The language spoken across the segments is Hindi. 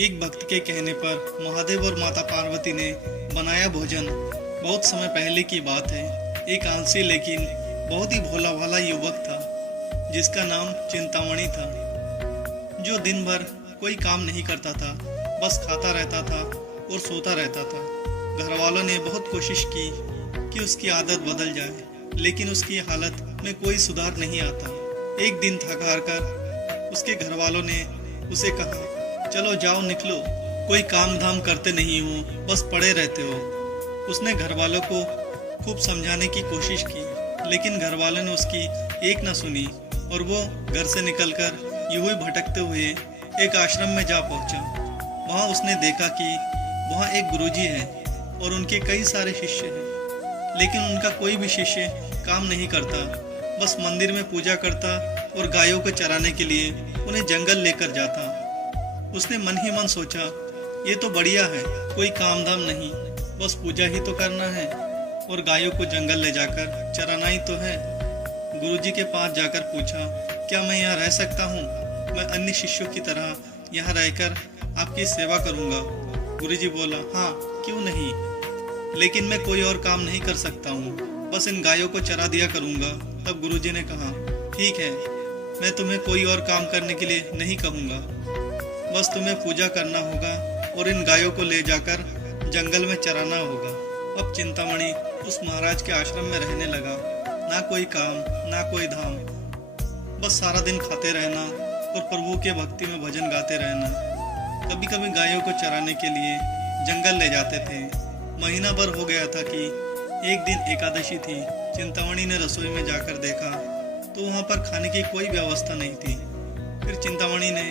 एक भक्त के कहने पर महादेव और माता पार्वती ने बनाया भोजन। बहुत समय पहले की बात है। एक आलसी लेकिन बहुत ही भोला भाला युवक था जिसका नाम चिंतामणि था, जो दिन भर कोई काम नहीं करता था, बस खाता रहता था और सोता रहता था। घर वालों ने बहुत कोशिश की कि उसकी आदत बदल जाए, लेकिन उसकी हालत में कोई सुधार नहीं आता। एक दिन थक हार कर उसके घर वालों ने उसे कहा, चलो जाओ निकलो, कोई काम धाम करते नहीं हो, बस पड़े रहते हो। उसने घर वालों को खूब समझाने की कोशिश की, लेकिन घर वालों ने उसकी एक न सुनी और वो घर से निकलकर यूं ही भटकते हुए एक आश्रम में जा पहुंचा। वहां उसने देखा कि वहां एक गुरुजी है और उनके कई सारे शिष्य हैं, लेकिन उनका कोई भी शिष्य काम नहीं करता, बस मंदिर में पूजा करता और गायों को चराने के लिए उन्हें जंगल लेकर जाता। उसने मन ही मन सोचा, ये तो बढ़िया है, कोई काम धाम नहीं, बस पूजा ही तो करना है और गायों को जंगल ले जाकर चराना ही तो है। गुरुजी के पास जाकर पूछा, क्या मैं यहाँ रह सकता हूँ? मैं अन्य शिष्यों की तरह यहाँ रहकर आपकी सेवा करूँगा। गुरुजी बोला, हाँ क्यों नहीं, लेकिन मैं कोई और काम नहीं कर सकता हूँ, बस इन गायों को चरा दिया करूँगा। तब गुरुजी ने कहा, ठीक है, मैं तुम्हें कोई और काम करने के लिए नहीं कहूँगा, बस तुम्हें पूजा करना होगा और इन गायों को ले जाकर जंगल में चराना होगा। अब चिंतामणि उस महाराज के आश्रम में रहने लगा। ना कोई काम, ना कोई धाम, बस सारा दिन खाते रहना और प्रभु के भक्ति में भजन गाते रहना। कभी कभी गायों को चराने के लिए जंगल ले जाते थे। महीना भर हो गया था कि एक दिन एकादशी थी। चिंतामणि ने रसोई में जाकर देखा तो वहां पर खाने की कोई व्यवस्था नहीं थी। फिर चिंतामणि ने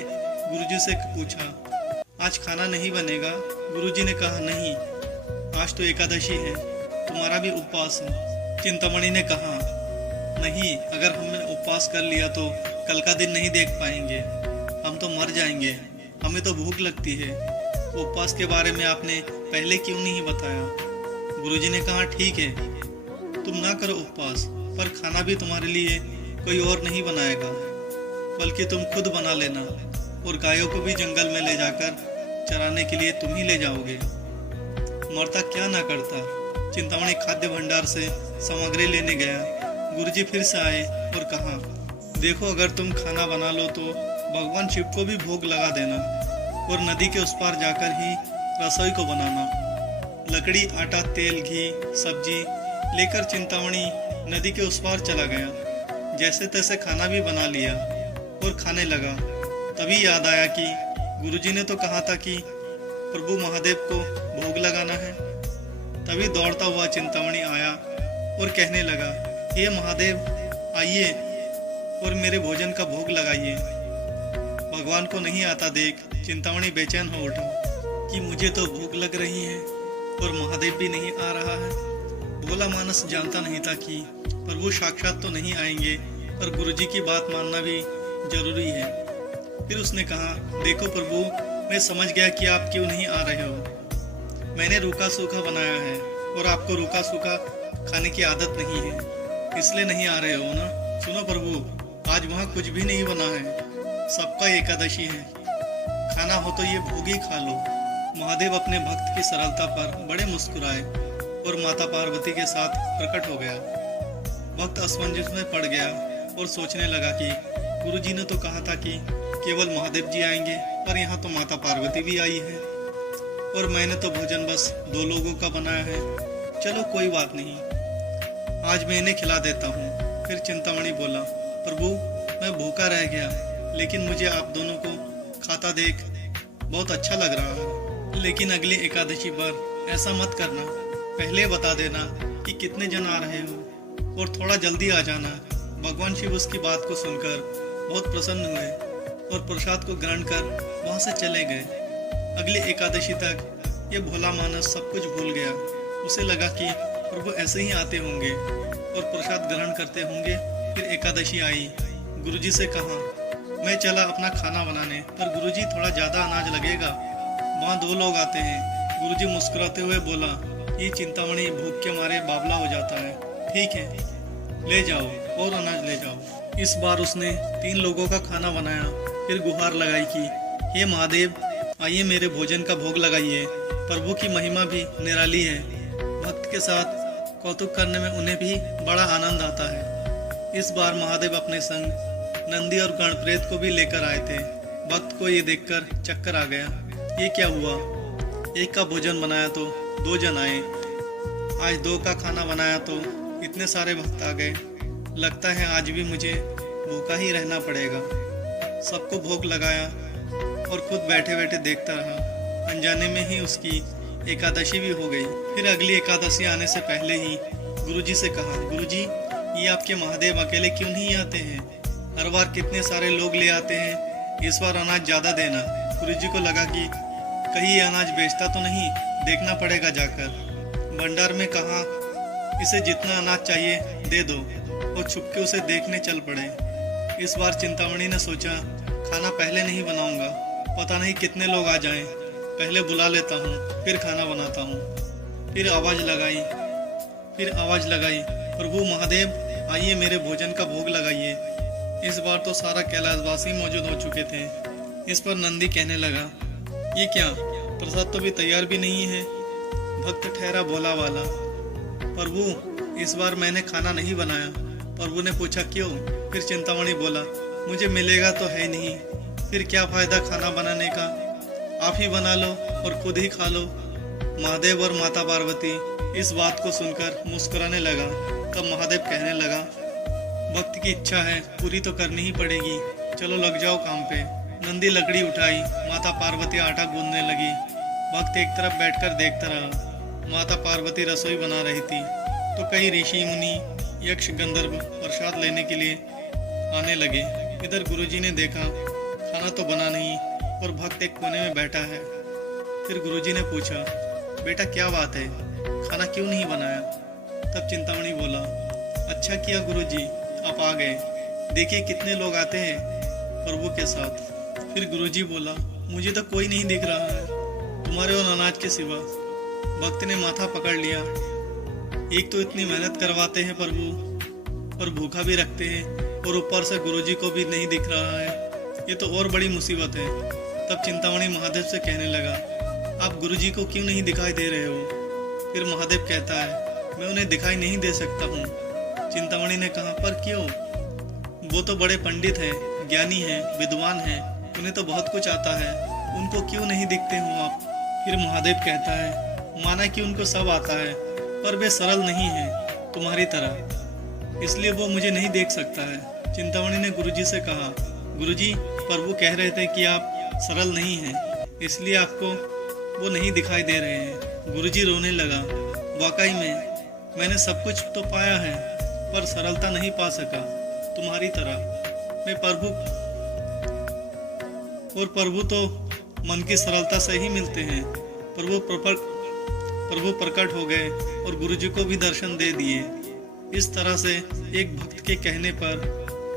गुरुजी से पूछा, आज खाना नहीं बनेगा? गुरुजी ने कहा, नहीं, आज तो एकादशी है, तुम्हारा भी उपवास है। चिंतामणि ने कहा, नहीं, अगर हमने उपवास कर लिया तो कल का दिन नहीं देख पाएंगे, हम तो मर जाएंगे, हमें तो भूख लगती है। उपवास के बारे में आपने पहले क्यों नहीं बताया? गुरुजी ने कहा, ठीक है, तुम ना करो उपवास, पर खाना भी तुम्हारे लिए कोई और नहीं बनाएगा, बल्कि तुम खुद बना लेना और गायों को भी जंगल में ले जाकर चराने के लिए तुम ही ले जाओगे। मरता क्या ना करता। चिंतामणि खाद्य भंडार से सामग्री लेने गया। गुरुजी फिर से आए और कहा, देखो, अगर तुम खाना बना लो तो भगवान शिव को भी भोग लगा देना और नदी के उस पार जाकर ही रसोई को बनाना। लकड़ी, आटा, तेल, घी, सब्जी लेकर चिंतामणि नदी के उस पार चला गया। जैसे तैसे खाना भी बना लिया और खाने लगा। तभी याद आया कि गुरुजी ने तो कहा था कि प्रभु महादेव को भोग लगाना है। तभी दौड़ता हुआ चिंतामणि आया और कहने लगा, हे महादेव, आइए और मेरे भोजन का भोग लगाइए। भगवान को नहीं आता देख चिंतामणि बेचैन हो उठा कि मुझे तो भूख लग रही है और महादेव भी नहीं आ रहा है। भोला मानस जानता नहीं था कि प्रभु साक्षात तो नहीं आएंगे और गुरुजी की बात मानना भी जरूरी है। फिर उसने कहा, देखो प्रभु, मैं समझ गया कि आप क्यों नहीं आ रहे हो। मैंने रूखा सूखा बनाया है और आपको रूखा सूखा खाने की आदत नहीं है, इसलिए नहीं आ रहे हो ना। सुनो प्रभु, आज वहाँ कुछ भी नहीं बना है, सबका एकादशी है, खाना हो तो ये भोग ही खा लो। महादेव अपने भक्त की सरलता पर बड़े मुस्कुराए और माता पार्वती के साथ प्रकट हो गया। भक्त असमंजस में पड़ गया और सोचने लगा कि गुरुजी ने तो कहा था कि केवल महादेव जी आएंगे, पर यहाँ तो माता पार्वती भी आई है और मैंने तो भोजन बस 2 लोगों का बनाया है। चलो कोई बात नहीं, आज मैं इन्हें खिला देता हूँ। फिर चिंतामणि बोला, प्रभु, मैं भूखा रह गया, लेकिन मुझे आप दोनों को खाता देख बहुत अच्छा लग रहा है, लेकिन अगली एकादशी पर ऐसा मत करना, पहले बता देना कि कितने जन आ रहे हो और थोड़ा जल्दी आ जाना। भगवान शिव उसकी बात को सुनकर बहुत प्रसन्न हुए और प्रसाद को ग्रहण कर वहां से चले गए। अगली एकादशी तक ये भोला मानस सब कुछ भूल गया। उसे लगा कि प्रभु ऐसे ही आते होंगे और प्रसाद ग्रहण करते होंगे। फिर एकादशी आई। गुरुजी से कहा, मैं चला अपना खाना बनाने, पर गुरुजी थोड़ा ज़्यादा अनाज लगेगा, वहाँ 2 लोग आते हैं। गुरुजी मुस्कुराते हुए बोला, ये चिंतामणि भूख के मारे बावला हो जाता है, ठीक है, ले जाओ और अनाज ले जाओ। इस बार उसने 3 लोगों का खाना बनाया। फिर गुहार लगाई कि हे महादेव, आइए मेरे भोजन का भोग लगाइए। प्रभु की महिमा भी निराली है। भक्त के साथ कौतुक करने में उन्हें भी बड़ा आनंद आता है। इस बार महादेव अपने संग नंदी और गणप्रेत को भी लेकर आए थे। भक्त को ये देखकर चक्कर आ गया। ये क्या हुआ? एक का भोजन बनाया तो 2 जन आए, आज 2 का खाना बनाया तो इतने सारे भक्त आ गए। लगता है आज भी मुझे भूखा ही रहना पड़ेगा। सबको भोग लगाया और खुद बैठे बैठे देखता रहा। अनजाने में ही उसकी एकादशी भी हो गई। फिर अगली एकादशी आने से पहले ही गुरुजी से कहा, गुरुजी ये आपके महादेव अकेले क्यों नहीं आते हैं? हर बार कितने सारे लोग ले आते हैं, इस बार अनाज ज़्यादा देना। गुरुजी को लगा कि कहीं ये अनाज बेचता तो नहीं, देखना पड़ेगा जाकर। भंडार में कहा इसे जितना अनाज चाहिए दे दो और छुपके उसे देखने चल पड़े। इस बार चिंतामणि ने सोचा खाना पहले नहीं बनाऊंगा, पता नहीं कितने लोग आ जाएं, पहले बुला लेता हूँ फिर खाना बनाता हूँ। फिर आवाज़ लगाई, प्रभु महादेव आइए मेरे भोजन का भोग लगाइए। इस बार तो सारा कैलाशवासी मौजूद हो चुके थे। इस पर नंदी कहने लगा, ये क्या, प्रसाद तो भी तैयार भी नहीं है। भक्त ठहरा भोला वाला, प्रभु इस बार मैंने खाना नहीं बनाया। प्रभु ने पूछा क्यों? फिर चिंतामणि बोला, मुझे मिलेगा तो है नहीं, फिर क्या फायदा खाना बनाने का, आप ही बना लो और खुद ही खा लो। महादेव और माता पार्वती इस बात को सुनकर मुस्कुराने लगा। तब महादेव कहने लगा, भक्त की इच्छा है पूरी तो करनी ही पड़ेगी, चलो लग जाओ काम पे। नंदी लकड़ी उठाई, माता पार्वती आटा गूंदने लगी। भक्त एक तरफ बैठकर देखता रहा। माता पार्वती रसोई बना रही थी तो कई ऋषि मुनि यक्ष गंधर्व प्रसाद लेने के लिए आने लगे। इधर गुरुजी ने देखा खाना तो बना नहीं और भक्त एक कोने में बैठा है। फिर गुरुजी ने पूछा, बेटा क्या बात है, खाना क्यों नहीं बनाया? तब चिंतामणि बोला, अच्छा किया गुरुजी आप आ गए, देखिए कितने लोग आते हैं प्रभु के साथ। फिर गुरुजी बोला, मुझे तो कोई नहीं दिख रहा है तुम्हारे और अनाज के सिवा। भक्त ने माथा पकड़ लिया, एक तो इतनी मेहनत करवाते हैं प्रभु और भूखा भी रखते हैं और ऊपर से गुरुजी को भी नहीं दिख रहा है, ये तो और बड़ी मुसीबत है। तब चिंतामणि महादेव से कहने लगा, आप गुरुजी को क्यों नहीं दिखाई दे रहे हो? फिर महादेव कहता है, मैं उन्हें दिखाई नहीं दे सकता हूँ। चिंतामणि ने कहा, पर क्यों? वो तो बड़े पंडित हैं, ज्ञानी हैं, विद्वान हैं, उन्हें तो बहुत कुछ आता है, उनको क्यों नहीं दिखते हो आप? फिर महादेव कहता है, माना कि उनको सब आता है पर वे सरल नहीं है तुम्हारी तरह, इसलिए वो मुझे नहीं देख सकता है। चिंतामणि ने गुरुजी से कहा, गुरुजी प्रभु कह रहे थे कि आप सरल नहीं हैं, इसलिए आपको वो नहीं दिखाई दे रहे हैं। गुरुजी रोने लगा, वाकई में मैंने सब कुछ तो पाया है पर सरलता नहीं पा सका तुम्हारी तरह। मैं प्रभु तो मन की सरलता से ही मिलते हैं। प्रभु प्रकट हो गए और गुरुजी को भी दर्शन दे दिए। इस तरह से एक भक्त के कहने पर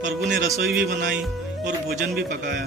प्रभु ने रसोई भी बनाई और भोजन भी पकाया।